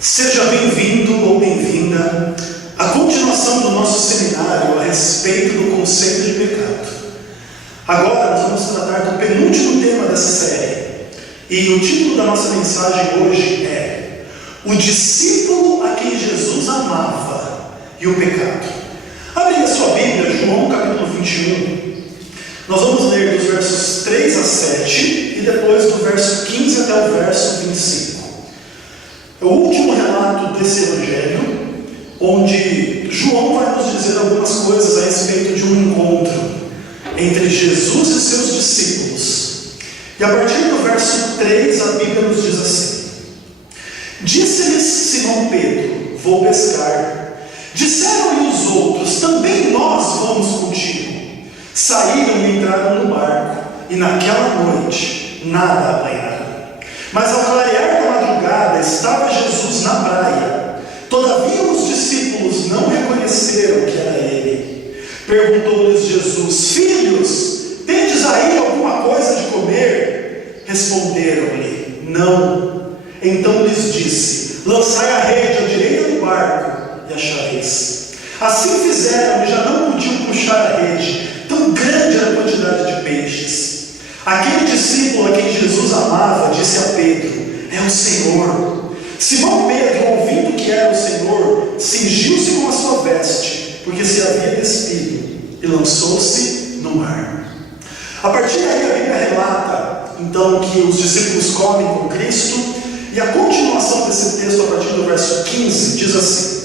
Seja bem-vindo ou bem-vinda à continuação do nosso seminário a respeito do conceito de pecado. Agora nós vamos tratar do penúltimo tema dessa série. E o título da nossa mensagem hoje é O discípulo a quem Jesus amava e o pecado. Abre a sua Bíblia, João capítulo 21. Nós vamos ler dos versos 3 a 7 e depois do verso 15 até o verso 25. É o último relato desse evangelho, onde João vai nos dizer algumas coisas a respeito de um encontro entre Jesus e seus discípulos. E a partir do verso 3 a Bíblia nos diz assim: Disse-lhes Simão Pedro: Vou pescar. Disseram-lhe os outros: Também nós vamos contigo. Saíram e entraram no barco, e naquela noite nada apanharam. Mas ao clarear da madrugada estava Jesus na praia. Todavia os discípulos não reconheceram que era ele. Perguntou-lhes Jesus: Filhos, tendes aí alguma coisa de comer? Responderam-lhe: Não. Então lhes disse: Lançai a rede à direita do barco e achareis. Assim fizeram e já não podiam puxar a rede, tão grande era a quantidade de peixes. Aquele discípulo a quem Jesus amava disse a Pedro: É o Senhor. Simão Pedro, ouvindo que era o Senhor, cingiu-se com a sua veste, porque se havia despido, e lançou-se no mar. A partir daí a Bíblia relata então que os discípulos comem com Cristo, e a continuação desse texto a partir do verso 15 diz assim: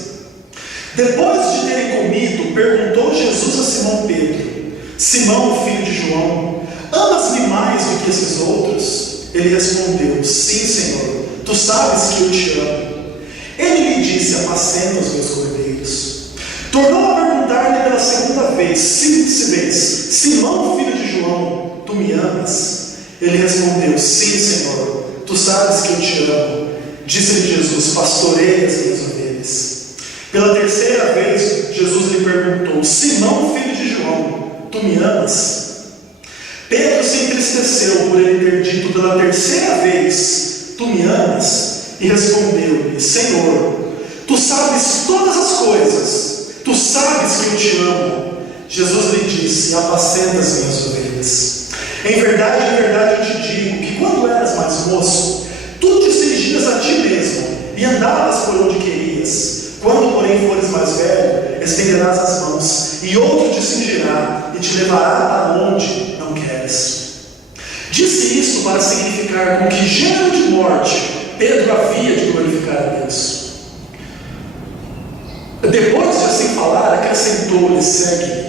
Depois de terem comido, perguntou Jesus a Simão Pedro: Simão, filho de João, amas-me mais do que esses outros? Ele respondeu: Sim, Senhor, tu sabes que eu te amo. Ele lhe disse: Apacenta os meus cordeiros. Tornou a perguntar-lhe pela segunda vez: Simão, filho de João, tu me amas? Ele respondeu: Sim, Senhor, tu sabes que eu te amo. Disse-lhe Jesus: Pastoreia as minhas ovelhas. Pela terceira vez, Jesus lhe perguntou: Simão, filho de João, tu me amas? Pedro se entristeceu por ele ter dito pela terceira vez: Tu me amas? E respondeu-lhe: Senhor, tu sabes todas as coisas, tu sabes que eu te amo. Jesus lhe disse: Apacenta as minhas ovelhas. Em verdade eu te digo que quando eras mais moço, tu te cingias a ti mesmo e andavas por onde querias. Quando, porém, fores mais velho, estenderás as mãos, e outro te cingirá e te levará para onde não queres. Disse isso para significar com que gênero de morte Pedro havia de glorificar a Deus. Depois de assim falar, acrescentou-lhe: Segue.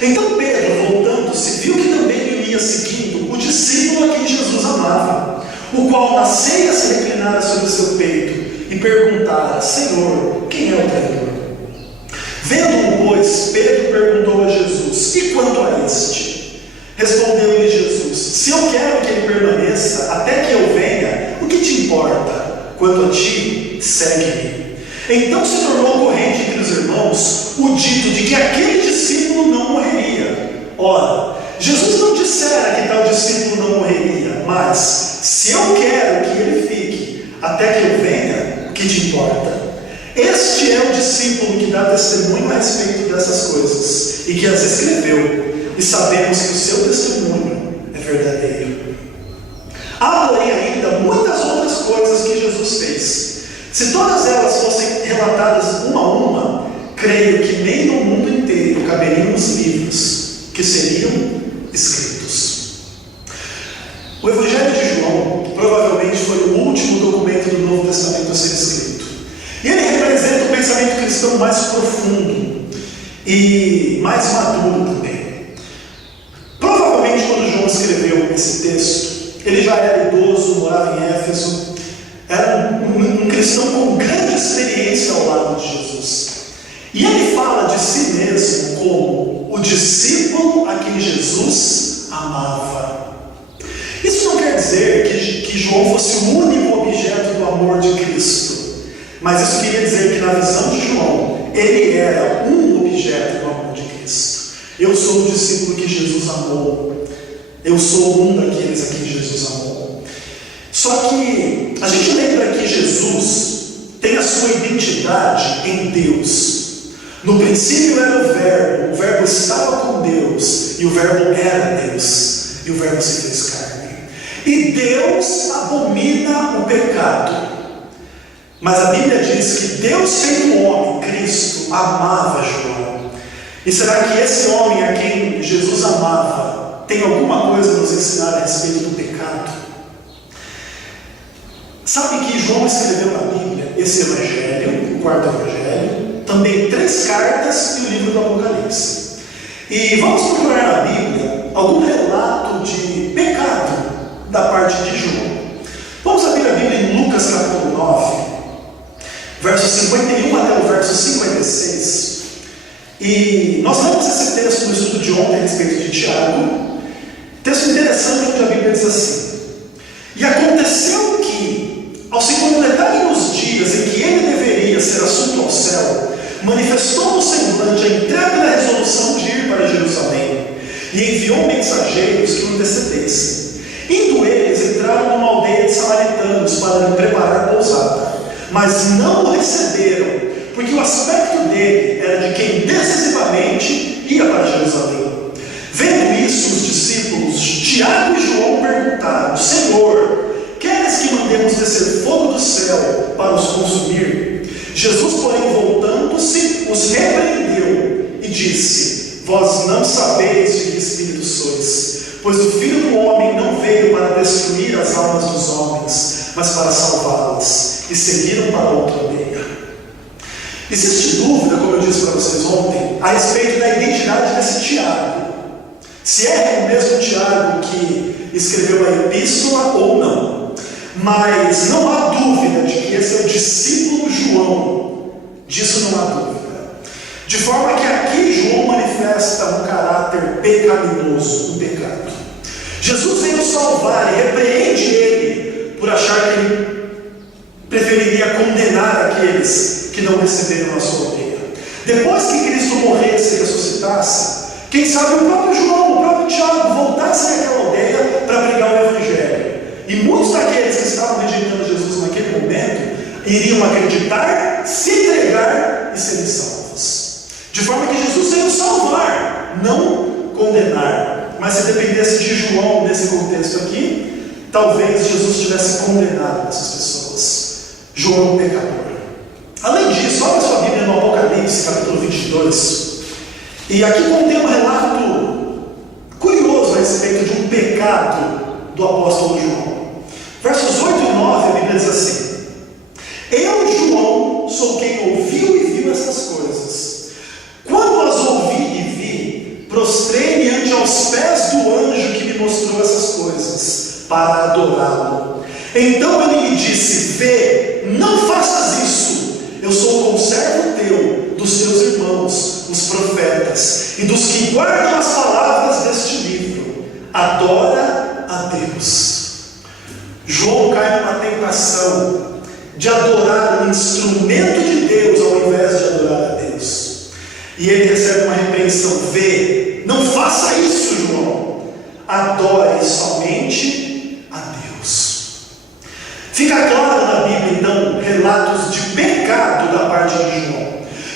Então Pedro, voltando-se, viu que também lhe ia seguindo o discípulo a quem Jesus amava, o qual na ceia se reclinara sobre seu peito e perguntara: Senhor, quem é o traidor? Vendo-o, pois, Pedro perguntou a Jesus: E quanto a este? Respondeu-lhe Jesus: Se eu quero que ele permaneça até que eu venha, o que te importa? Quanto a ti, segue-me. Então se tornou corrente entre os irmãos o dito de que aquele discípulo não morreria. Ora, Jesus não dissera que tal discípulo não morreria, mas se eu quero que ele fique até que eu venha, o que te importa? Este é o discípulo que dá testemunho a respeito dessas coisas e que as escreveu, e sabemos que o seu testemunho é verdadeiro. Há, porém, ainda muitas outras coisas que Jesus fez. Se todas elas fossem relatadas uma a uma, creio que nem no mundo inteiro caberiam os livros que seriam escritos. O Evangelho de João provavelmente foi o último documento do Novo Testamento a ser escrito. E ele representa o pensamento cristão mais profundo e mais maduro também. Provavelmente quando João escreveu esse texto, ele já era idoso, morava em Éfeso, era um cristão com grande experiência ao lado de Jesus. E ele fala de si mesmo como o discípulo a quem Jesus amava. Isso não quer dizer que João fosse o único objeto do amor de Cristo, mas isso queria dizer que na visão de João, ele era um objeto do amor de Cristo. Eu sou o discípulo que Jesus amou. Eu sou um daqueles a quem Jesus amou. Só que a gente lembra que Jesus sua identidade em Deus. No princípio era o Verbo estava com Deus, e o Verbo era Deus, e o Verbo se fez carne. E Deus abomina o pecado. Mas a Bíblia diz que Deus feito homem, Cristo, amava João. E será que esse homem a quem Jesus amava tem alguma coisa a nos ensinar a respeito do pecado? Sabe que João escreveu na Bíblia esse evangelho, o quarto evangelho, também 3 cartas e o livro do Apocalipse. E vamos procurar na Bíblia algum relato de pecado da parte de João. Vamos abrir a Bíblia em Lucas capítulo 9, verso 51 até o verso 56. E nós lemos esse texto no estudo de ontem a respeito de Tiago. Texto interessante onde a Bíblia diz assim: e aconteceu que, ao se completarem os dias em que ele deveria ser assunto ao céu, manifestou no semblante a intrépida resolução de ir para Jerusalém, e enviou mensageiros que o antecedessem. Indo eles, entraram numa aldeia de samaritanos para lhe preparar pousada, mas não o receberam, porque o aspecto dele era de quem decisivamente ia para Jerusalém. Vendo isso, os discípulos Tiago e João perguntaram: Senhor, queres que mandemos descer fogo do céu para os consumir? Jesus, porém, voltando-se, os repreendeu e disse: vós não sabeis de que espírito sois, pois o Filho do Homem não veio para destruir as almas dos homens, mas para salvá-las. E seguiram para outra aldeia. Existe dúvida, como eu disse para vocês ontem, a respeito da identidade desse Tiago, se é o mesmo Tiago que escreveu a epístola ou não. Mas não há dúvida de que esse é o discípulo João. Disso não há dúvida. De forma que aqui João manifesta um caráter pecaminoso, um pecado. Jesus veio salvar e repreende ele por achar que ele preferiria condenar aqueles que não receberam a sua aldeia. Depois que Cristo morresse e ressuscitasse, quem sabe o próprio João, o próprio Tiago voltassem àquela aldeia para pregar o Evangelho. E muitos daqueles que estavam rejeitando Jesus naquele momento iriam acreditar, se entregar e serem salvos. De forma que Jesus veio salvar, não condenar. Mas se dependesse de João nesse contexto aqui, talvez Jesus tivesse condenado essas pessoas. João é um pecador. Além disso, olha a sua Bíblia no Apocalipse, capítulo 22. E aqui contém um relato curioso a respeito de um pecado do apóstolo João. Versos 8 e 9, a Bíblia diz assim: eu, João, sou quem ouviu e viu essas coisas. Quando as ouvi e vi, prostrei-me ante aos pés do anjo que me mostrou essas coisas, para adorá-lo. Então ele me disse: vê, não faças isso. Eu sou conservo teu, dos teus irmãos, os profetas, e dos que guardam as palavras deste livro. Adora a Deus. João cai numa tentação de adorar um instrumento de Deus ao invés de adorar a Deus. E ele recebe uma repreensão: vê, não faça isso, João. Adore somente a Deus. Fica claro na Bíblia, então, relatos de pecado da parte de João.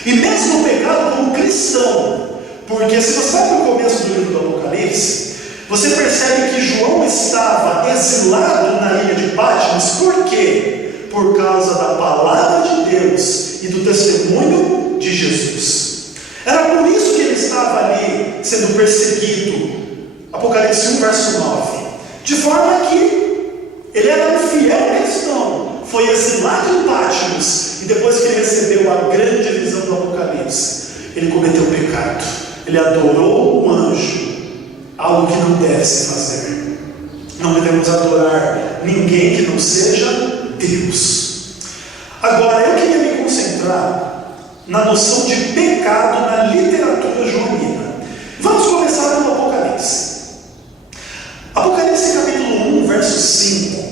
E mesmo o pecado como cristão. Porque se você vai para o começo do livro do Apocalipse, você percebe que João estava exilado na ilha de Patmos. Por quê? Por causa da palavra de Deus e do testemunho de Jesus. Era por isso que ele estava ali sendo perseguido. Apocalipse 1, verso 9. De forma que ele era um fiel cristão, foi exilado em Patmos, e depois que ele recebeu a grande visão do Apocalipse, ele cometeu pecado. Ele adorou um anjo, algo que não deve se fazer. Não devemos adorar ninguém que não seja Deus. Agora, eu queria me concentrar na noção de pecado na literatura joanina. Vamos começar pelo Apocalipse. Apocalipse capítulo 1, verso 5.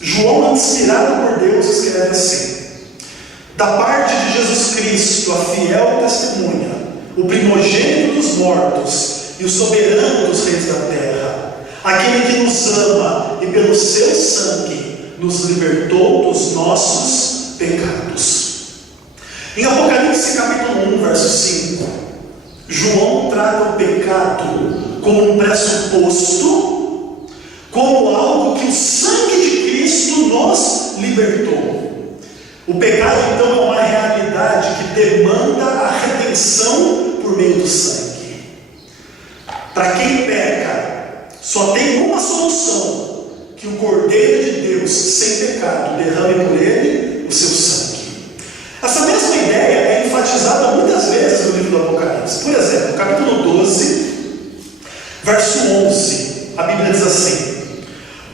João, inspirado por Deus, escreve assim: da parte de Jesus Cristo, a fiel testemunha, o primogênito dos mortos e o soberano dos reis da terra, aquele que nos ama e pelo seu sangue nos libertou dos nossos pecados. Em Apocalipse capítulo 1, verso 5, João trata o pecado como um pressuposto, como algo que o sangue de Cristo nos libertou. O pecado então é uma realidade que demanda a redenção por meio do sangue. Para quem peca, só tem uma solução: que o Cordeiro de Deus, sem pecado, derrame por ele o seu sangue. Essa mesma ideia é enfatizada muitas vezes no livro do Apocalipse. Por exemplo, no capítulo 12, verso 11, a Bíblia diz assim: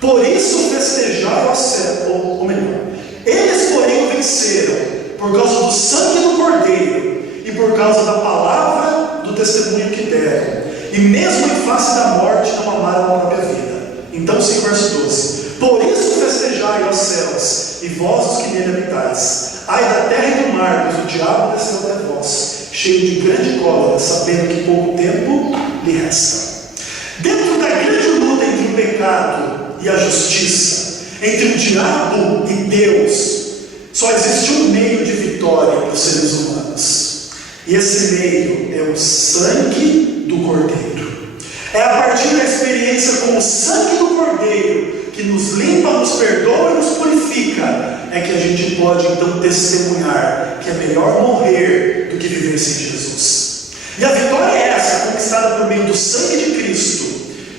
por isso festejaram ao céu, ou melhor, eles porém o venceram, por causa do sangue do Cordeiro, e por causa da palavra do testemunho que deram, e mesmo em face da morte não amaram a própria vida. Então, sim, verso 12: por isso festejai, ó céus, e vós os que nele habitais. Ai da terra e do mar, pois o diabo desceu até vós, cheio de grande cólera, sabendo que pouco tempo lhe resta. Dentro da grande luta entre o pecado e a justiça, entre o diabo e Deus, só existe um meio de vitória para os seres humanos. E esse meio é o sangue do Cordeiro. É a partir da experiência com o sangue do Cordeiro, que nos limpa, nos perdoa e nos purifica, é que a gente pode então testemunhar que é melhor morrer do que viver sem Jesus. E a vitória é essa, conquistada por meio do sangue de Cristo,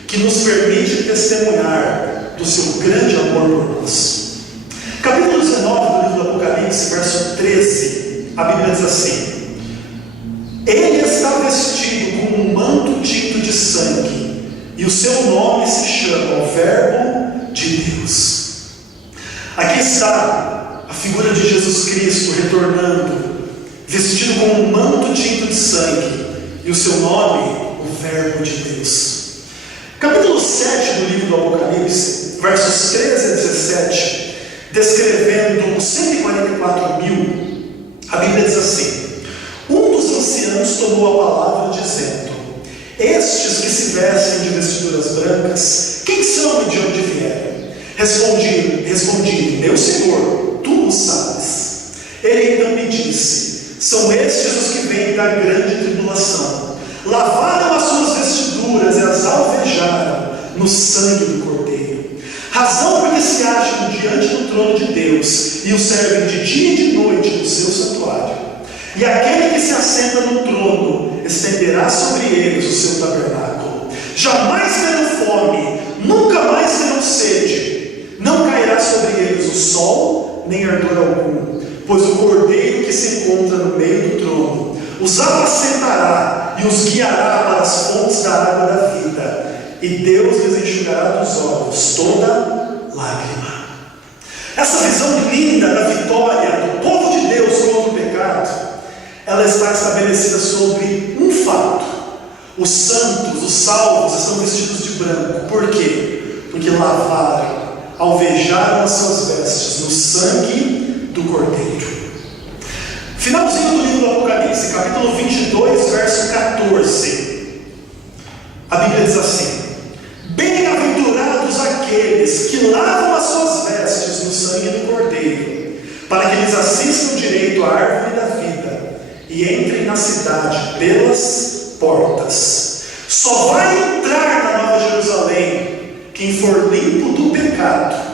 que nos permite testemunhar do seu grande amor por nós. Capítulo 19 do livro do Apocalipse, verso 13, a Bíblia diz assim: ele está vestido com um manto tinto de sangue, e o seu nome se chama o Verbo de Deus. Aqui está a figura de Jesus Cristo retornando, vestido com um manto tinto de sangue, e o seu nome, o Verbo de Deus. Capítulo 7 do livro do Apocalipse, versos 13 a 17, descrevendo os 144.000, a Bíblia diz assim: um dos anciãos tomou a palavra dizendo: estes que se vestem de vestiduras brancas, quem são e de onde vieram? Respondi, meu Senhor, tu o sabes. Ele então me disse: são estes os que vêm da grande tribulação. Lavaram as suas vestiduras e as alvejaram no sangue do Cordeiro. Razão porque se acham diante do trono de Deus e o servem de dia e de noite no seu santuário. E aquele que se assenta no trono estenderá sobre eles o seu tabernáculo. Jamais terão fome, nunca mais terão sede. Não cairá sobre eles o sol, nem ardor algum, pois o Cordeiro que se encontra no meio do trono os apacentará e os guiará para as fontes da água da vida, e Deus lhes enxugará dos olhos toda lágrima. Essa visão linda da vitória do povo de Deus contra o pecado, ela está estabelecida sobre um fato: os santos, os salvos, estão vestidos de branco. Por quê? Porque lavaram, alvejaram as suas vestes no sangue do Cordeiro. Finalzinho do livro do Apocalipse, capítulo 22, verso 14, a Bíblia diz assim: bem-aventurados aqueles que lavam as suas vestes no sangue do Cordeiro, para que eles assistam direito à árvore da vida e entrem na cidade pelas portas. Só vai entrar na Nova Jerusalém quem for limpo do pecado.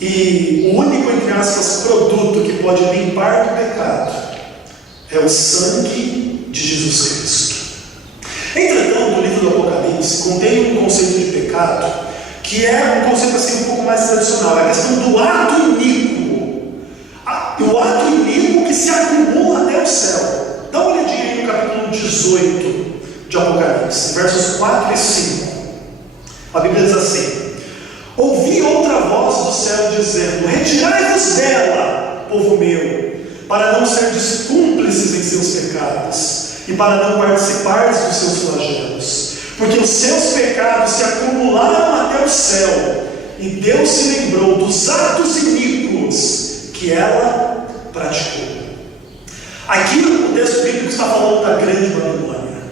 E o único, entre aspas, produto que pode limpar do pecado é o sangue de Jesus Cristo. Entretanto, o livro do Apocalipse contém um conceito de pecado que é um conceito assim um pouco mais tradicional, é a questão do ato iníquo. O ato iníquo que se acumula até o céu. Dá uma olhadinha aí no capítulo 18 de Apocalipse, versos 4 e 5. A Bíblia diz assim: ouvi outra voz do céu dizendo: retirai-vos dela, povo meu, para não serdes cúmplices em seus pecados, e para não participares dos seus flagelos, porque os seus pecados se acumularam até o céu, e Deus se lembrou dos atos iníquos que ela praticou. Aqui o texto bíblico está falando da grande Babilônia,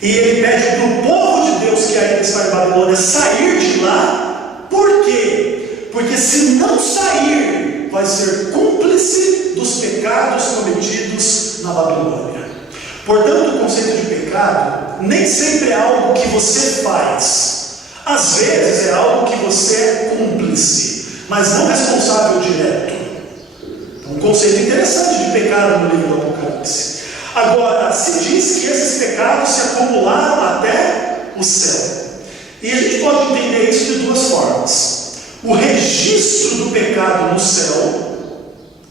e ele pede para o povo de Deus que ainda está em Babilônia sair de lá. Por quê? Porque se não sair, vai ser cúmplice dos pecados pecados cometidos na Babilônia. Portanto, o conceito de pecado nem sempre é algo que você faz. Às vezes é algo que você é cúmplice, mas não responsável direto. Então, um conceito interessante de pecado no livro do Apocalipse. Agora, se diz que esses pecados se acumularam até o céu. E a gente pode entender isso de duas formas. O registro do pecado no céu,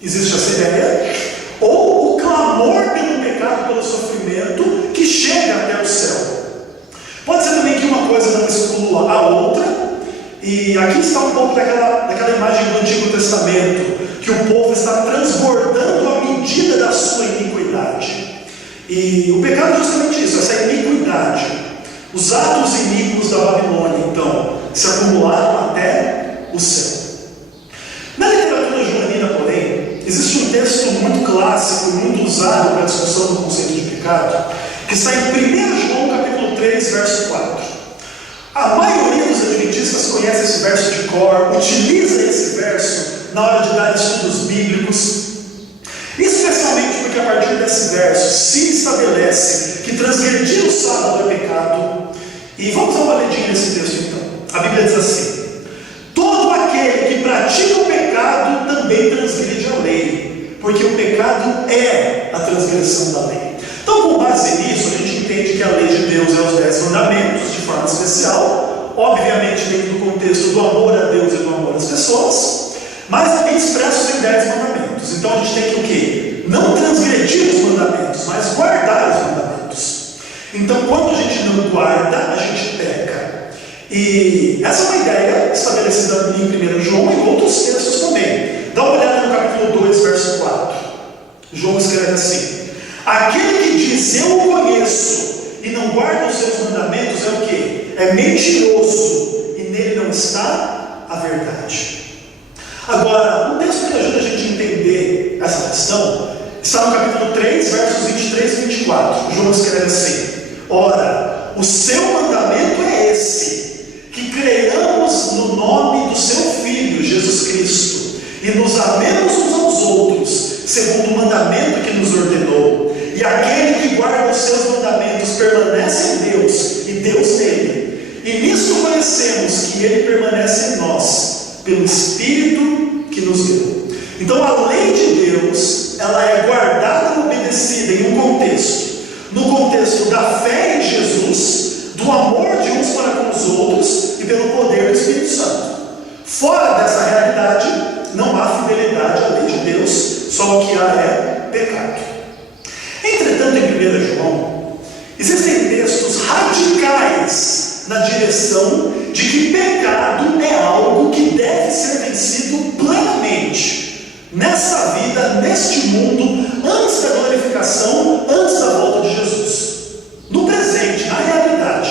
existe essa ideia, ou o clamor pelo pecado, pelo sofrimento, que chega até o céu. Pode ser também que uma coisa não exclua a outra, e aqui está um pouco daquela imagem do Antigo Testamento, que o povo está transbordando à medida da sua iniquidade. E o pecado é justamente isso, essa iniquidade. Os atos iníquos da Babilônia, então, se acumularam até o céu. Na literatura joanina, porém, existe um texto muito clássico e muito usado para a discussão do conceito de pecado, que está em 1 João capítulo 3, verso 4. A maioria dos adventistas conhece esse verso de cor, utiliza esse verso na hora de dar estudos bíblicos, especialmente porque a partir desse verso se estabelece que transgredir o sábado é pecado. E vamos dar uma olhadinha nesse texto então. A Bíblia diz assim: todo aquele que pratica o pecado também transgride a lei, porque o pecado é a transgressão da lei. Então, com base nisso, a gente entende que a lei de Deus é os 10 mandamentos, de forma especial, obviamente dentro do contexto do amor a Deus e do amor às pessoas, mas também expressos em 10 mandamentos. Então a gente tem que o quê? Não transgredir os mandamentos, mas guardar os mandamentos. Então, quando a gente não guarda, a gente peca. E essa é uma ideia estabelecida em 1 João e em outros textos também. Dá uma olhada no capítulo 2, verso 4. João escreve assim: aquele que diz eu o conheço e não guarda os seus mandamentos é o quê? É mentiroso, e nele não está a verdade. Agora, um texto que ajuda a gente a entender essa questão está no capítulo 3, versos 23 e 24. João escreve assim: ora, o seu mandamento é esse, que creiamos no nome do seu Filho, Jesus Cristo, e nos amemos uns aos outros, segundo o mandamento que nos ordenou. E aquele que guarda os seus mandamentos permanece em Deus, e Deus nele. E nisso conhecemos que ele permanece em nós, pelo Espírito que nos deu. Então a lei de Deus, ela é guardada e obedecida em um contexto. No contexto da fé em Jesus, do amor de uns para com os outros e pelo poder do Espírito Santo. Fora dessa realidade, não há fidelidade à lei de Deus, só o que há é pecado. Entretanto, em 1 João, existem textos radicais na direção de que pecado é algo que deve ser vencido plenamente, nessa vida, neste mundo, antes da glorificação, antes da volta de Jesus. No presente, na realidade.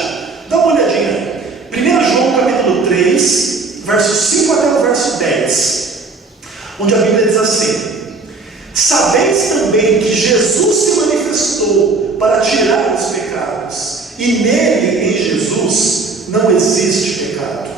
Dá uma olhadinha aí. 1 João capítulo 3, verso 5 até o verso 10, onde a Bíblia diz assim: sabeis também que Jesus se manifestou para tirar os pecados, e nele, em Jesus, não existe pecado.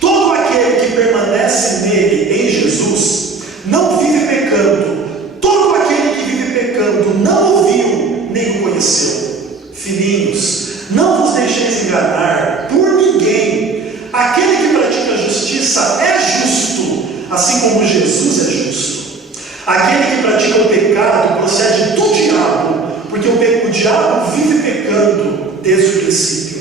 Todo aquele que permanece nele, em Jesus, não vive pecando. Todo aquele que vive pecando não ouviu, nem o conheceu. Filhinhos, não vos deixeis enganar por ninguém. Aquele que pratica a justiça é justo, assim como Jesus é justo. Aquele que pratica o pecado procede do diabo, porque o diabo vive pecando desde o princípio.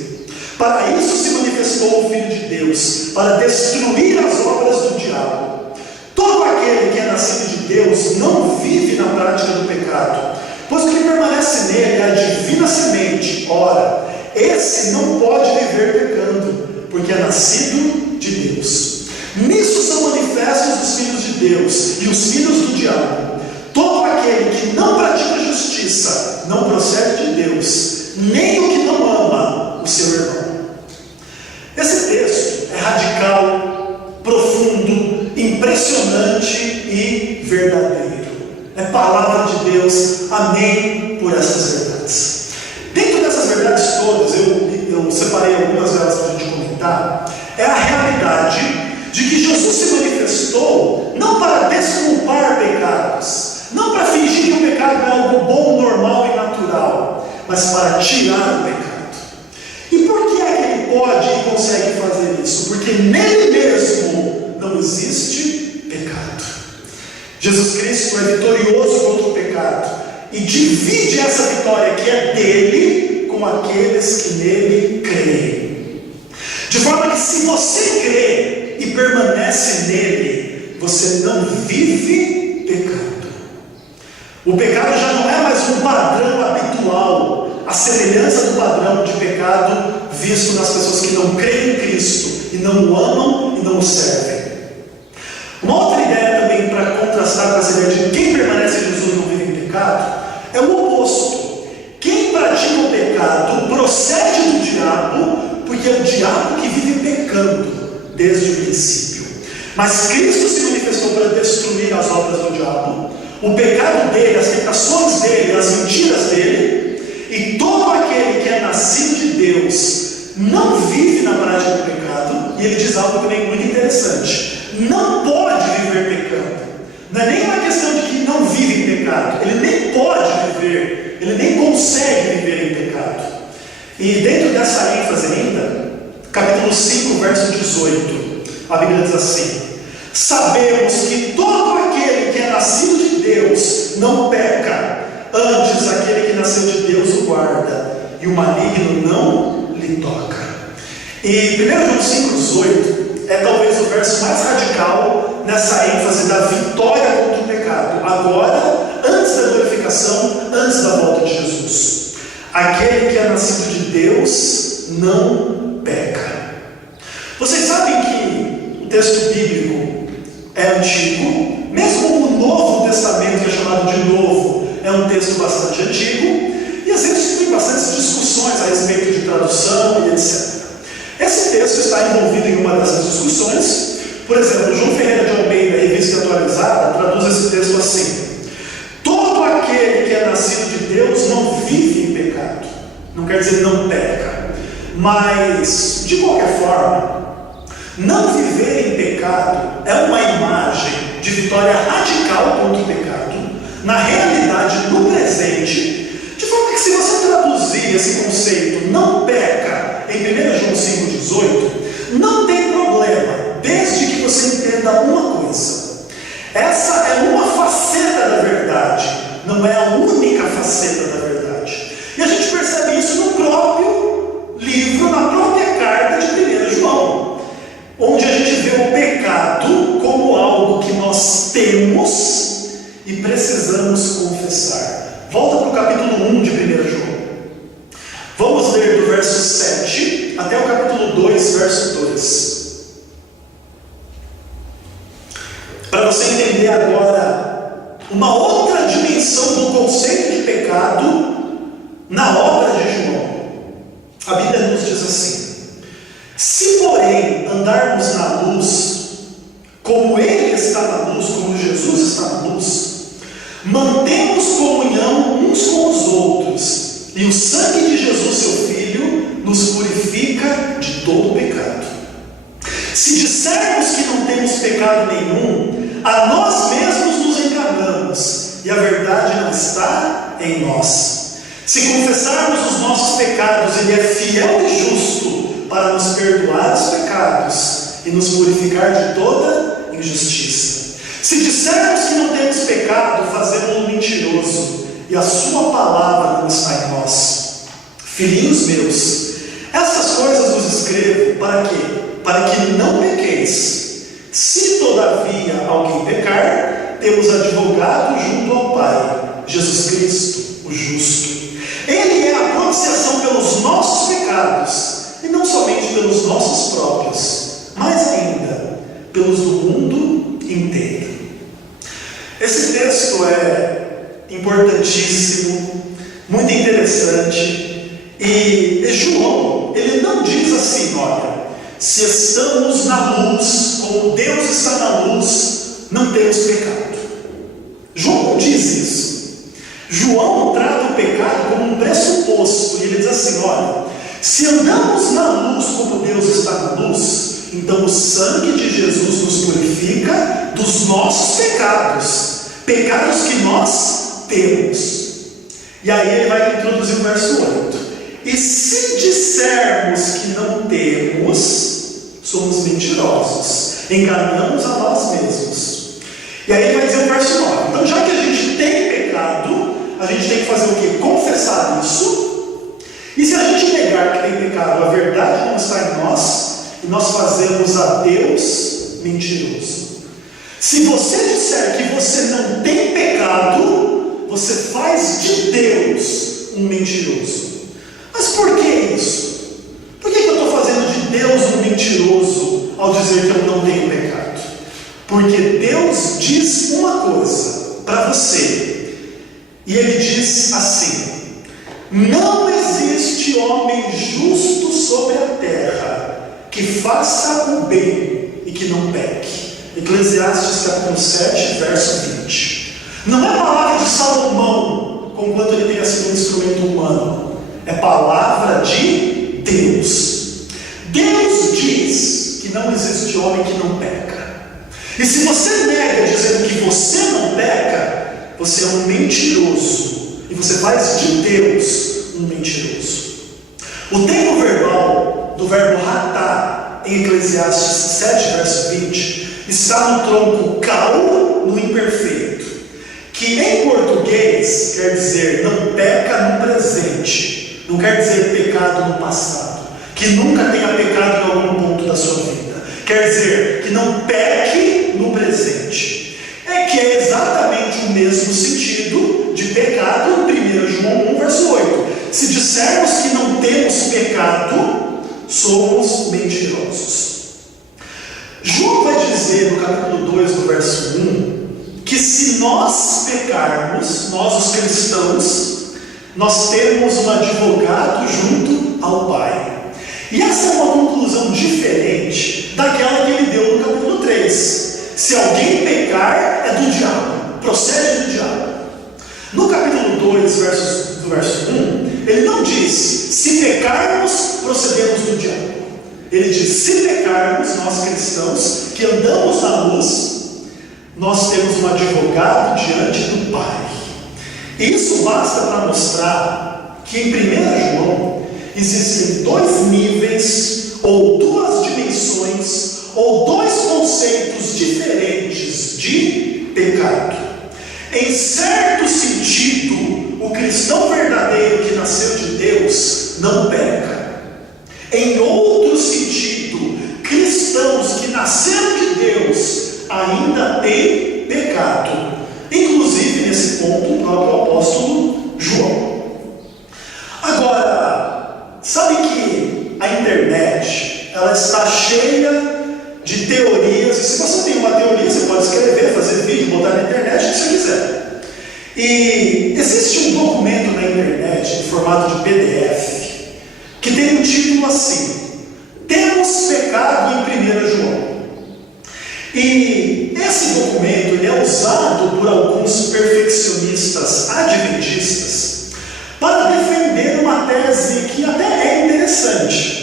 Para isso se manifestou o Filho de Deus, para destruir as obras do diabo. Todo aquele que é nascido de Deus não vive na prática do pecado, pois quem permanece nele é a divina semente. Ora, esse não pode viver pecando, porque é nascido de Deus. Nisso são manifestos os filhos de Deus e os filhos do diabo. Todo aquele que não pratica justiça não procede de Deus, nem o que não ama o seu irmão. Esse texto é radical, profundo, impressionante e verdadeiro. É palavra de Deus. Amém por essas verdades. Dentro dessas verdades todas, eu separei algumas delas para a gente comentar. É a realidade de que Jesus se manifestou não para desculpar pecados, não para mas para tirar o pecado. E por que é que ele pode e consegue fazer isso? Porque nele mesmo não existe pecado. Jesus Cristo é vitorioso contra o pecado e divide essa vitória que é dele com aqueles que nele creem. De forma que se você crê e permanece nele, você não vive pecado. O pecado já não é mais um padrão habitual, a semelhança do padrão de pecado visto nas pessoas que não creem em Cristo e não o amam e não o servem. Uma outra ideia também para contrastar com essa ideia de quem permanece em Jesus não vive em pecado é o oposto. Quem pratica o pecado procede do diabo, porque é o diabo que vive pecando desde o princípio. Mas Cristo se manifestou para destruir as obras do diabo, o pecado dele, as tentações dele, as mentiras dele, e todo aquele que é nascido de Deus não vive na prática do pecado. E ele diz algo também muito interessante: não pode viver pecando. Não é nem uma questão de que não vive em pecado, ele nem pode viver, ele nem consegue viver em pecado. E dentro dessa ênfase ainda, capítulo 5, verso 18, a Bíblia diz assim: sabemos que todo aquele que é nascido de Deus não peca, antes aquele que nasceu de Deus o guarda, e o maligno não lhe toca. E 1 João 5,18 é talvez o verso mais radical nessa ênfase da vitória contra o pecado, agora, antes da glorificação, antes da volta de Jesus. Aquele que é nascido de Deus não peca. Vocês sabem que o texto bíblico é antigo, mesmo o Novo Testamento, que é chamado de Novo, é um texto bastante antigo, e às vezes tem bastantes discussões a respeito de tradução e etc. Esse texto está envolvido em uma dessas discussões. Por exemplo, João Ferreira de Almeida, Revista Atualizada, traduz esse texto assim: todo aquele que é nascido de Deus não vive em pecado. Não quer dizer não peca, mas de qualquer forma, não viver em pecado é uma imagem de vitória radical contra o pecado, na realidade, no presente, de forma que se você traduzir esse conceito não peca em 1 João 5,18, não tem problema, desde que você entenda uma coisa: essa é uma faceta da verdade, não é a única faceta da verdade. E a gente percebe isso no próprio livro, na própria carta de 1 João, onde a gente vê o pecado como algo que nós temos e precisamos confessar. Volta para o capítulo 1 de 1 João. Vamos ler do verso 7 até o capítulo 2, verso 2. Para você entender agora uma outra dimensão do conceito de pecado na obra de João. A Bíblia nos diz assim: se porém andarmos na luz, como Ele está na luz, como Jesus está na luz, mantemos comunhão uns com os outros, e o sangue de Jesus, seu Filho, nos purifica de todo pecado. Se dissermos que não temos pecado nenhum, a nós mesmos nos enganamos, e a verdade não está em nós. Se confessarmos os nossos pecados, Ele é fiel e justo para nos perdoar os pecados e nos purificar de toda injustiça. Se dissermos que não temos pecado, fazemos-o mentiroso, e a sua palavra não está em nós. Filhinhos meus, essas coisas vos escrevo para quê? Para que não pequeis. Se todavia alguém pecar, temos advogado junto ao Pai, Jesus Cristo, o justo. Ele é a propiciação pelos nossos pecados, e não somente pelos nossos próprios, mas ainda pelos do mundo inteiro. Esse texto é importantíssimo, muito interessante, e João, ele não diz assim: olha, se estamos na luz, como Deus está na luz, não temos pecado. João não diz isso. João trata o pecado como um pressuposto, e ele diz assim: olha, se andamos na luz como Deus está na luz, então o sangue de Jesus nos purifica dos nossos pecados, pecados que nós temos. E aí ele vai introduzir o verso 8. E se dissermos que não temos, somos mentirosos, enganamos a nós mesmos. E aí ele vai dizer o verso 9. Então, já que a gente tem pecado, a gente tem que fazer o quê? Confessar isso. E se a gente negar que tem pecado, a verdade não está em nós, e nós fazemos a Deus mentiroso. Se você disser que você não tem pecado, você faz de Deus um mentiroso. Mas por que isso? Por que eu estou fazendo de Deus um mentiroso ao dizer que eu não tenho pecado? Porque Deus diz uma coisa para você, e Ele diz assim: não existe homem justo sobre a terra que faça o bem e que não peque. Eclesiastes capítulo 7, verso 20. Não é palavra de Salomão, conquanto ele tenha sido um instrumento humano. É palavra de Deus. Deus diz que não existe homem que não peca. E se você nega dizendo que você não peca, você é um mentiroso. E você faz de Deus um mentiroso. O tempo verbal do verbo ratar em Eclesiastes 7, verso 20, está no tronco cal, no imperfeito, que em português quer dizer não peca no presente, não quer dizer pecado no passado, que nunca tenha pecado em algum ponto da sua vida, quer dizer que não peque no presente, que é exatamente o mesmo sentido de pecado em 1 João 1, verso 8. Se dissermos que não temos pecado, somos mentirosos. João vai dizer no capítulo 2, do verso 1, que se nós pecarmos, nós os cristãos, nós temos um advogado junto ao Pai. E essa é uma conclusão diferente daquela que ele deu no capítulo 3. Se alguém pecar, é do diabo, procede do diabo. No capítulo 2, do verso 1, ele não diz: se pecarmos, procedemos do diabo. Ele diz: se pecarmos, nós cristãos, que andamos na luz, nós temos um advogado diante do Pai. E isso basta para mostrar que em 1 João existem dois níveis, ou duas dimensões, ou dois conceitos diferentes de pecado. Em certo sentido, o cristão verdadeiro que nasceu de Deus não peca. Em outro sentido, cristãos que nasceram de Deus ainda têm pecado. Inclusive, nesse ponto, o próprio apóstolo João. Agora, sabe que a internet, ela está cheia de teorias. E se você tem uma teoria, você pode escrever, fazer vídeo, botar na internet, o que você quiser. E existe um documento na internet, em formato de PDF, que tem um título assim: Temos pecado em 1 João. E esse documento ele é usado por alguns perfeccionistas adventistas para defender uma tese que até é interessante.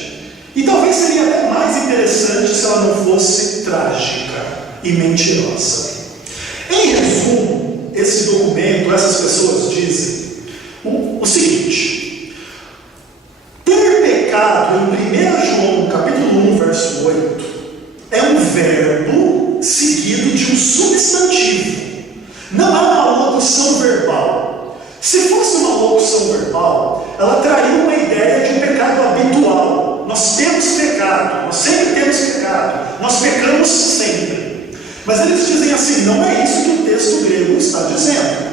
E talvez seria até mais interessante se ela não fosse trágica e mentirosa. Em resumo, esse documento, essas pessoas dizem o seguinte: ter pecado em 1 João capítulo 1, verso 8, é um verbo seguido de um substantivo. Não é uma locução verbal. Se fosse uma locução verbal, ela traria uma ideia de um pecado habitual. Nós temos pecado, nós sempre temos pecado, nós pecamos sempre. Mas eles dizem assim: não é isso que o texto grego está dizendo.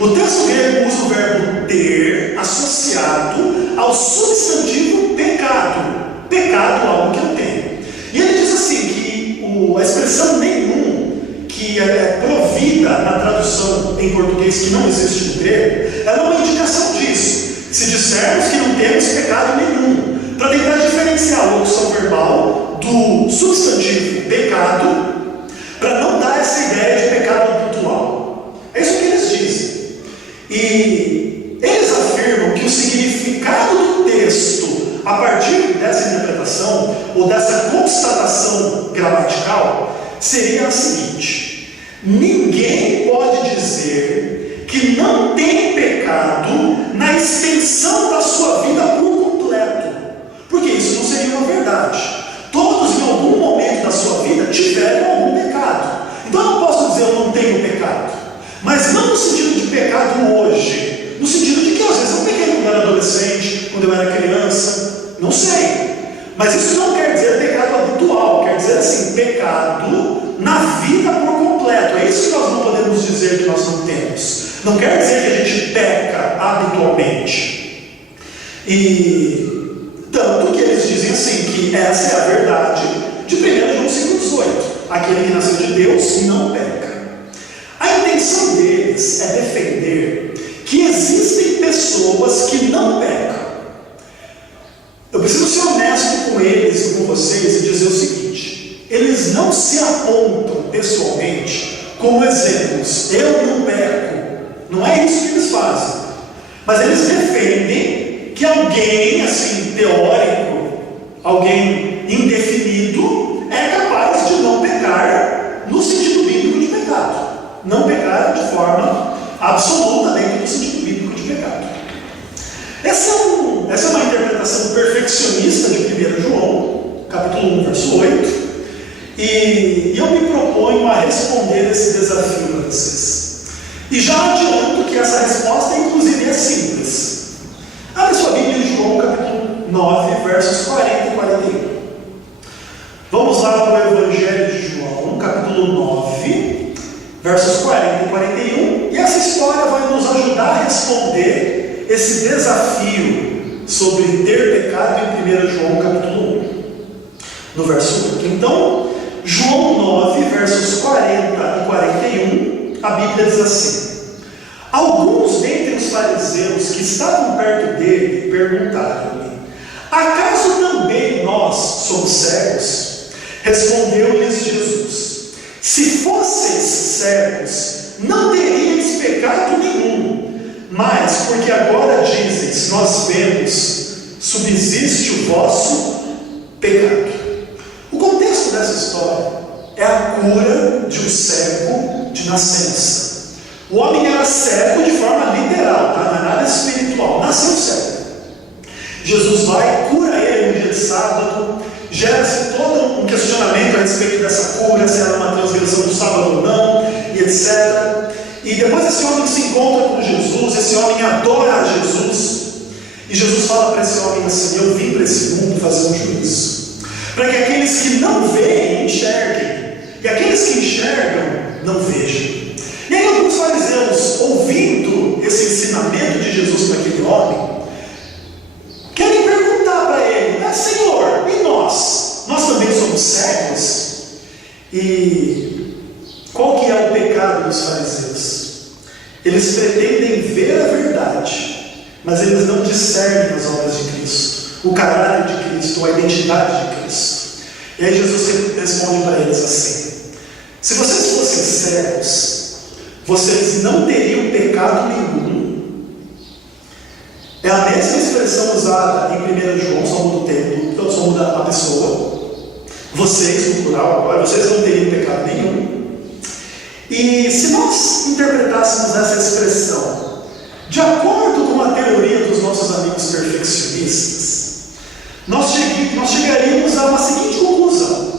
O texto grego usa o verbo ter associado ao substantivo pecado. Pecado é algo que eu tenho. E ele diz assim que a expressão nenhum, que é provida na tradução em português que não existe no grego, ela é uma indicação disso. Se dissermos que não temos pecado nenhum, para tentar diferenciar a locução verbal do substantivo pecado, para não dar essa ideia de pecado habitual. É isso que eles dizem. E eles afirmam que o significado do texto, a partir dessa interpretação, ou dessa constatação gramatical, seria a seguinte: ninguém pode dizer que não tem pecado na extensão da sua vida por completo, porque isso não seria uma verdade. Todos em algum momento da sua vida tiveram algum pecado. Então eu não posso dizer eu não tenho pecado, mas não no sentido de pecado hoje, no sentido de que às vezes eu pequei quando eu era adolescente, quando eu era criança, não sei. Mas isso não quer dizer pecado habitual, quer dizer assim, pecado na vida por completo. É isso que nós não podemos dizer que nós não temos. Não quer dizer que a gente peca habitualmente. E tanto que eles dizem assim, que essa é a verdade de 1 João 5,18. Aquele que nasceu de Deus não peca. A intenção deles é defender que existem pessoas que não pecam. Eu preciso ser honesto com eles e com vocês e dizer o seguinte: eles não se apontam pessoalmente como exemplos. Eu não peco. Não é isso que eles fazem. Mas eles defendem que alguém, assim, teórico, alguém indefinido, é capaz de não pecar no sentido bíblico de pecado. Não pecar de forma absoluta dentro do sentido bíblico de pecado. Essa é uma interpretação perfeccionista de 1 João, capítulo 1, verso 8. E eu me proponho a responder esse desafio para vocês. E já adianto que essa resposta, inclusive, é simples. Abre sua Bíblia em João, capítulo 9, versos 40 e 41. Vamos lá para o Evangelho de João, capítulo 9, versos 40 e 41. E essa história vai nos ajudar a responder esse desafio sobre ter pecado em 1 João, capítulo 1, no verso 8. Então, João 9, versos 40 e 41. A Bíblia diz assim: alguns dentre os fariseus que estavam perto dele perguntaram-lhe: acaso também nós somos cegos? Respondeu-lhes Jesus: se fosseis cegos, não teríeis pecado nenhum, mas porque agora dizes, nós vemos, subsiste o vosso pecado. O contexto dessa história é a cura de um cego de nascença. O homem era cego de forma literal, tá? Não é nada espiritual, nasceu cego. Jesus vai, cura ele no dia de sábado, gera-se todo um questionamento a respeito dessa cura, se era uma transgressão do sábado ou não, e etc. E depois esse homem se encontra com Jesus, esse homem adora a Jesus, e Jesus fala para esse homem assim: eu vim para esse mundo fazer um juízo, para que aqueles que não veem enxerguem, e aqueles que enxergam não vejam. E aí alguns fariseus, ouvindo esse ensinamento de Jesus para aquele homem, querem perguntar para ele: Senhor, e nós? Nós também somos cegos? E qual que é o pecado dos fariseus? Eles pretendem ver a verdade, mas eles não discernem as obras de Cristo, o caráter de Cristo, a identidade de Cristo. E aí Jesus responde para eles assim: se vocês fossem cegos, vocês não teriam pecado nenhum. É a mesma expressão usada em 1 João, só muda o tempo, então só muda a pessoa. Vocês, no plural agora, vocês não teriam pecado nenhum. E se nós interpretássemos essa expressão de acordo com a teoria dos nossos amigos perfeccionistas, nós chegaríamos a uma seguinte conclusão: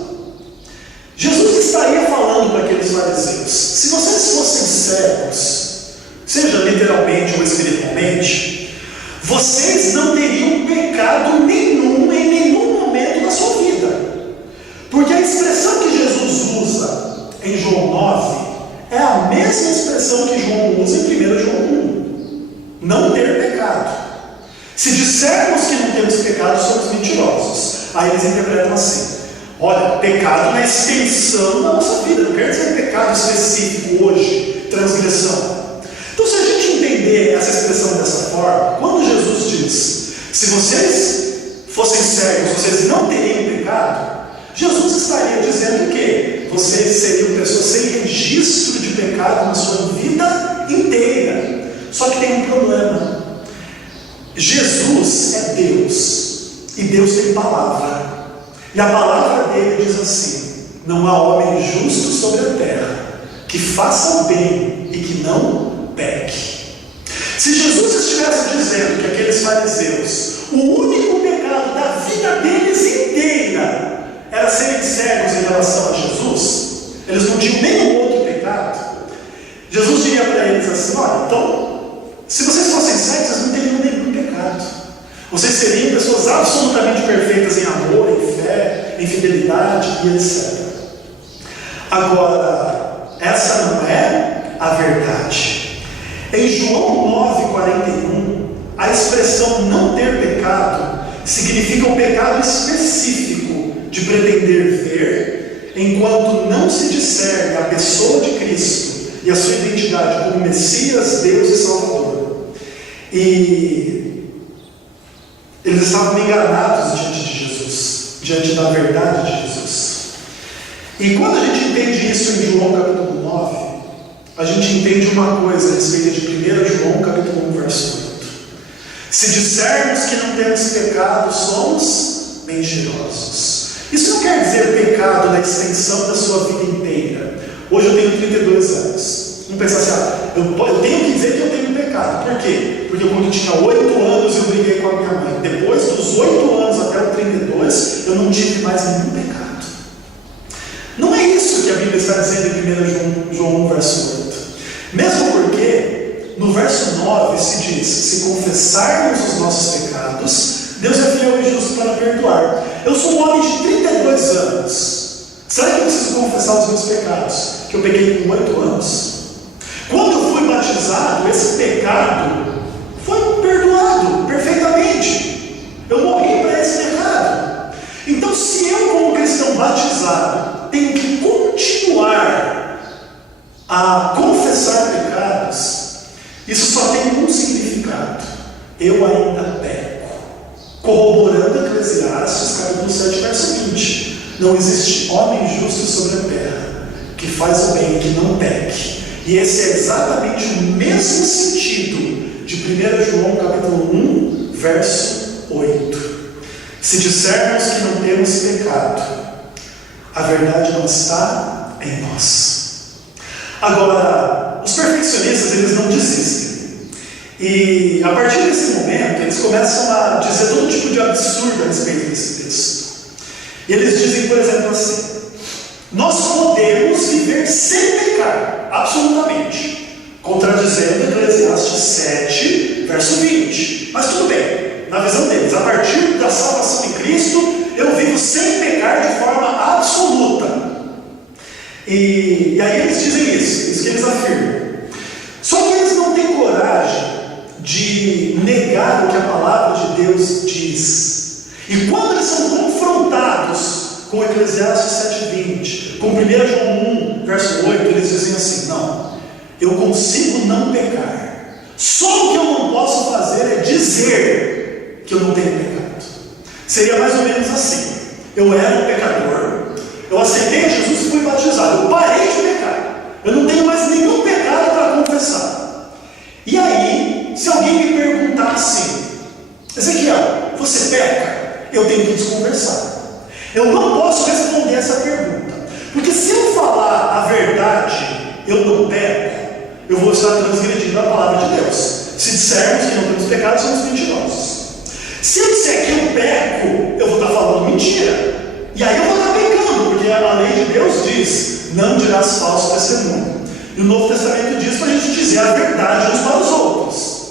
Jesus estaria falando para aqueles fariseus: se vocês fossem cegos, seja literalmente ou espiritualmente, vocês não teriam pecado nenhum em nenhum momento da sua vida. Porque a expressão que Jesus usa em João 9 é a mesma expressão que João usa em 1 João 1: não ter pecado. Se dissermos que não temos pecado, somos mentirosos. Aí eles interpretam assim: olha, pecado na extensão da nossa vida, não quer dizer pecado específico hoje, transgressão. Então, se a gente entender essa expressão dessa forma, quando Jesus diz: se vocês fossem cegos, vocês não teriam pecado, Jesus estaria dizendo que vocês seriam pessoas sem registro de pecado na sua vida inteira. Só que tem um problema: Jesus é Deus, e Deus tem palavra. E a palavra dele diz assim: não há homem justo sobre a terra que faça o bem e que não peque. Se Jesus estivesse dizendo que aqueles fariseus, o único pecado da vida deles inteira era serem cegos em relação a Jesus, eles não tinham nenhum outro pecado, Jesus diria para eles assim: olha, então, se vocês fossem cegos, vocês não teriam nenhum pecado. Vocês seriam pessoas absolutamente perfeitas em amor, em fé, em fidelidade e etc. Agora, essa não é a verdade. Em João 9,41, a expressão não ter pecado significa um pecado específico de pretender ver, enquanto não se discerne a pessoa de Cristo e a sua identidade como Messias, Deus e Salvador. E eles estavam enganados diante de Jesus, diante da verdade de Jesus. E quando a gente entende isso em João capítulo 9, a gente entende uma coisa a respeito de 1 João capítulo 1, verso 8. Se dissermos que não temos pecado, somos mentirosos. Isso não quer dizer pecado na extensão da sua vida inteira. Hoje eu tenho 32 anos. Não pensar assim, eu tenho que dizer que eu tenho pecado. Por quê? Porque quando eu tinha 8 anos eu briguei com a minha mãe. Depois dos 8 anos até os 32, eu não tive mais nenhum pecado. Não é isso que a Bíblia está dizendo em 1 João 1, verso 8. Mesmo porque, no verso 9 se diz: se confessarmos os nossos pecados, Deus é fiel e justo para perdoar. Eu sou um homem de 32 anos. Será que eu preciso confessar os meus pecados? Que eu peguei com 8 anos? Quando eu fui batizado, esse pecado foi perdoado perfeitamente. Eu morri para esse pecado. Então, se eu, como cristão batizado, tenho que continuar a confessar pecados, isso só tem um significado: eu ainda peco. Corroborando Eclesiastes, capítulo 7, verso 20. Não existe homem justo sobre a terra que faz o bem e que não peque. E esse é exatamente o mesmo sentido de 1 João capítulo 1, verso 8. Se dissermos que não temos pecado, a verdade não está em nós. Agora, os perfeccionistas, eles não desistem. E a partir desse momento, eles começam a dizer todo tipo de absurdo a respeito desse texto. E eles dizem, por exemplo, assim: nós podemos viver sem pecar, absolutamente, contradizendo Eclesiastes 7, verso 20. Mas tudo bem, na visão deles, a partir da salvação em Cristo, eu vivo sem pecar de forma absoluta. E aí eles dizem isso que eles afirmam. Só que eles não têm coragem de negar o que a palavra de Deus diz. E quando eles são confrontados com Eclesiastes 7,20, com 1 João 1, verso 8, eles dizem assim: não, eu consigo não pecar. Só o que eu não posso fazer é dizer que eu não tenho pecado. Seria mais ou menos assim: eu era um pecador, eu aceitei Jesus e fui batizado, eu parei de pecar, eu não tenho mais nenhum pecado para confessar. E aí, se alguém me perguntar assim: Ezequiel, você peca? Eu tenho que desconversar. Eu não posso responder essa pergunta, porque se eu falar a verdade, eu não peco, eu vou estar transgredindo a palavra de Deus. Se dissermos que não temos pecado, somos mentirosos. Se eu disser que eu peco, eu vou estar falando mentira. E aí eu vou estar pecando, porque a lei de Deus diz: não dirás falso testemunho. E o Novo Testamento diz para a gente dizer a verdade uns para os outros.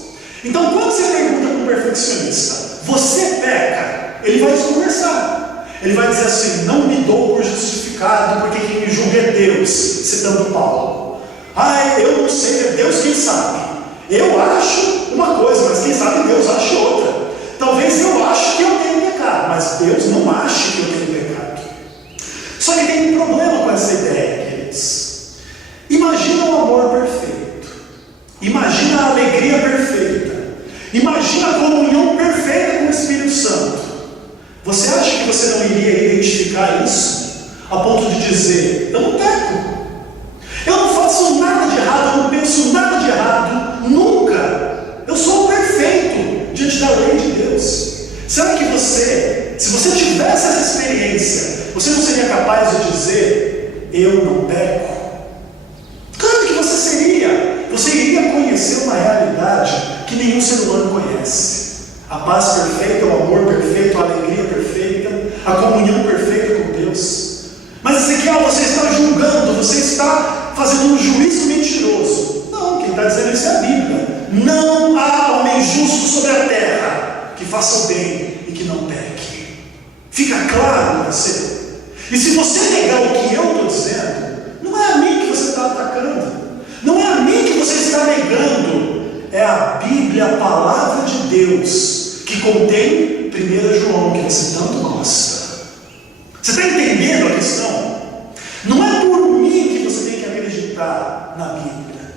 Então, quando você pergunta para um perfeccionista: você peca? Ele vai desconversar. Ele vai dizer assim: não me dou por justificado, porque quem me julga é Deus, citando Paulo. Eu não sei, é Deus quem sabe. Eu acho uma coisa, mas quem sabe Deus acha outra. Talvez eu ache que eu tenho pecado, mas Deus não ache que eu tenho pecado. Só que tem um problema com essa ideia, queridos. Imagina o amor perfeito, imagina a alegria perfeita, imagina a comunhão perfeita com o Espírito Santo. Você acha que você não iria identificar isso a ponto de dizer: eu não peco, eu não faço nada de errado, eu não penso nada de errado, nunca, eu sou perfeito, A paz perfeita, o amor perfeito, a alegria perfeita, a comunhão perfeita com Deus. Mas Ezequiel, você está julgando, você está fazendo um juízo mentiroso. Não, quem está dizendo isso é a Bíblia. Não há homem justo sobre a terra que faça o bem e que não peque. Fica claro para você? E se você negar o que eu estou dizendo, não é a mim que você está atacando, não é a mim que você está negando, é a Bíblia, a palavra de Deus, que contém 1 João, que você tanto gosta. Você está entendendo a questão? Não é por mim que você tem que acreditar na Bíblia,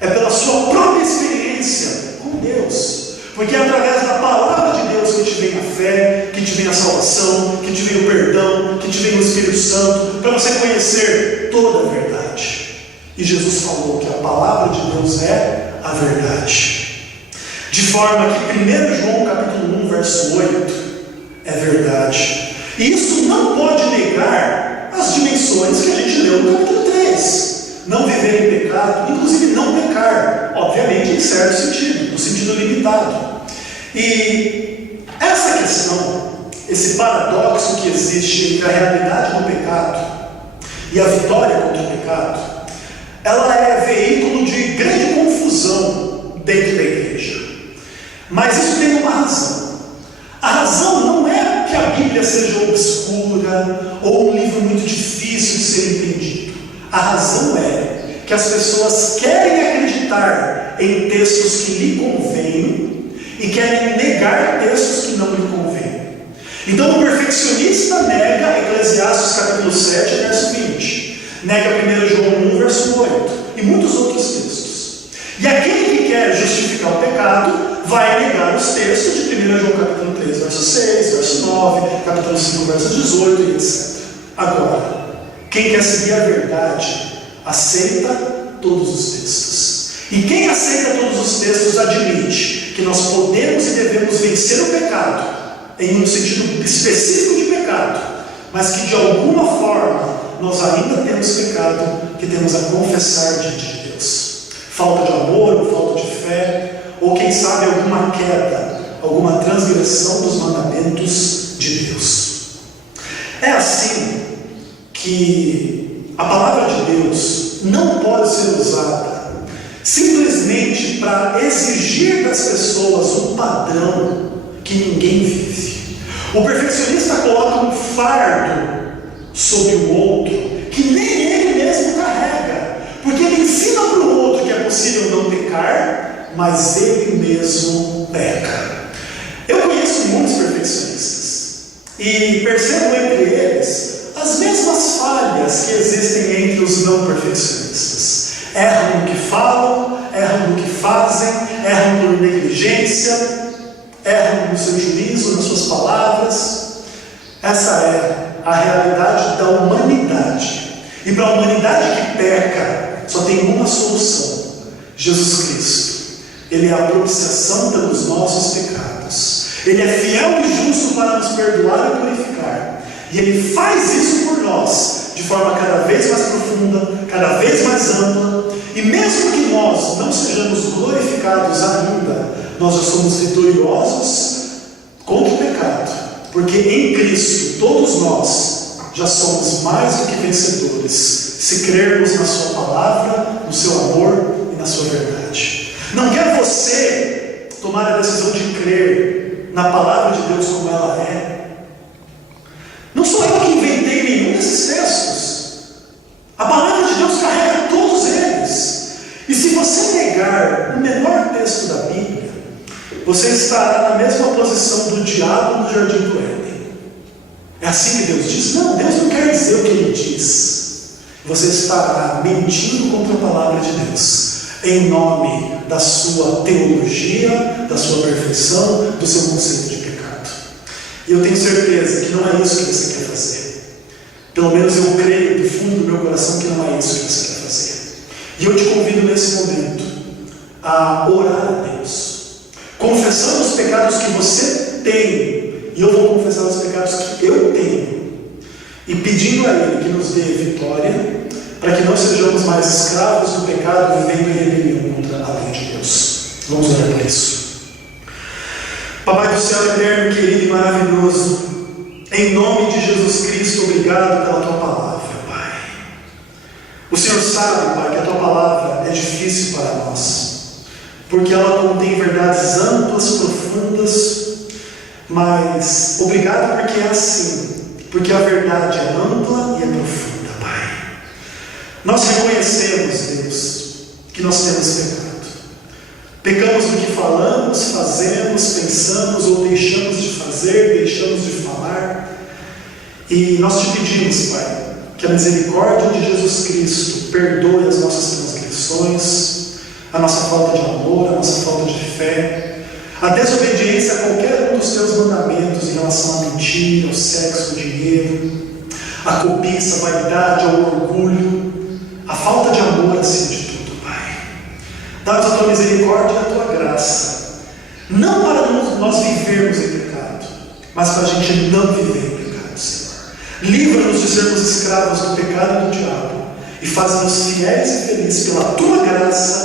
é pela sua própria experiência com Deus. Porque é através da palavra de Deus que te vem a fé, que te vem a salvação, que te vem o perdão, que te vem o Espírito Santo, para você conhecer toda a verdade. E Jesus falou que a palavra de Deus é a verdade. De forma que 1 João capítulo 1, verso 8 é verdade. E isso não pode negar as dimensões que a gente leu no capítulo 3. Não viver em pecado, inclusive não pecar, obviamente em certo sentido, no sentido limitado. E essa questão, esse paradoxo que existe entre a realidade do pecado e a vitória contra o pecado, ela é veículo de grande confusão dentro da igreja. Mas isso tem uma razão. A razão não é que a Bíblia seja obscura ou um livro muito difícil de ser entendido. A razão é que as pessoas querem acreditar em textos que lhe convêm e querem negar textos que não lhe convêm. Então o perfeccionista nega Eclesiastes capítulo 7, verso 20, nega 1 João 1, verso 8 e muitos outros textos. E aquele que quer justificar o pecado vai negar os textos de 1 João capítulo 3, verso 6, verso 9, capítulo 5, verso 18 e etc. Agora, quem quer seguir a verdade, aceita todos os textos. E quem aceita todos os textos admite que nós podemos e devemos vencer o pecado, em um sentido específico de pecado, mas que de alguma forma nós ainda temos pecado que temos a confessar diante de Deus. Falta de amor, ou falta de fé, ou quem sabe alguma queda, alguma transgressão dos mandamentos de Deus. É assim que a palavra de Deus não pode ser usada simplesmente para exigir das pessoas um padrão que ninguém vive. O perfeccionista coloca um fardo sobre o outro que nem ele mesmo carrega, porque ele ensina para o outro que é possível não pecar, mas ele mesmo peca. Eu conheço muitos perfeccionistas e percebo entre eles as mesmas falhas que existem entre os não perfeccionistas. Erram no que falam, erram no que fazem, erram por negligência, erram no seu juízo, nas suas palavras. Essa é a realidade da humanidade. E para a humanidade que peca, só tem uma solução: Jesus Cristo. Ele é a propiciação pelos nossos pecados. Ele é fiel e justo para nos perdoar e purificar. E Ele faz isso por nós, de forma cada vez mais profunda, cada vez mais ampla. E mesmo que nós não sejamos glorificados ainda, nós já somos vitoriosos contra o pecado. Porque em Cristo, todos nós já somos mais do que vencedores, se crermos na Sua palavra, no Seu amor e na Sua verdade. Não quer você tomar a decisão de crer na palavra de Deus como ela é? Não sou eu que inventei nenhum desses textos. A palavra de Deus carrega todos eles. E se você negar o menor texto da Bíblia, você estará na mesma posição do diabo no jardim do Éden. É assim que Deus diz? Não, Deus não quer dizer o que Ele diz. Você estará mentindo contra a palavra de Deus, em nome da sua teologia, da sua perfeição, do seu conceito de pecado. E eu tenho certeza que não é isso que você quer fazer. Pelo menos eu creio do fundo do meu coração que não é isso que você quer fazer. E eu te convido nesse momento a orar a Deus, confessando os pecados que você tem, e eu vou confessar os pecados que eu tenho, e pedindo a Ele que nos dê vitória, para que não sejamos mais escravos do pecado, vivendo em rebelião contra a lei de Deus. Vamos orar por isso. Papai, do céu eterno, querido e maravilhoso, em nome de Jesus Cristo, obrigado pela Tua palavra, Pai. O Senhor sabe, Pai, que a Tua palavra é difícil para nós, porque ela contém verdades amplas, profundas, mas obrigado porque é assim, porque a verdade é ampla e é profunda, Pai. Nós reconhecemos, Deus, que nós temos pecado. Pecamos no que falamos, fazemos, pensamos ou deixamos de fazer, deixamos de falar. E nós te pedimos, Pai, que a misericórdia de Jesus Cristo perdoe as nossas transgressões, a nossa falta de amor, a nossa falta de fé, a desobediência a qualquer um dos teus mandamentos em relação à mentira, ao sexo, ao dinheiro, a cobiça, a vaidade, ao orgulho, a falta de amor acima de tudo, Pai. Dá-nos a tua misericórdia e a tua graça, não para nós vivermos em pecado, mas para a gente não viver em pecado, Senhor. Livra-nos de sermos escravos do pecado e do diabo, e faz-nos fiéis e felizes pela tua graça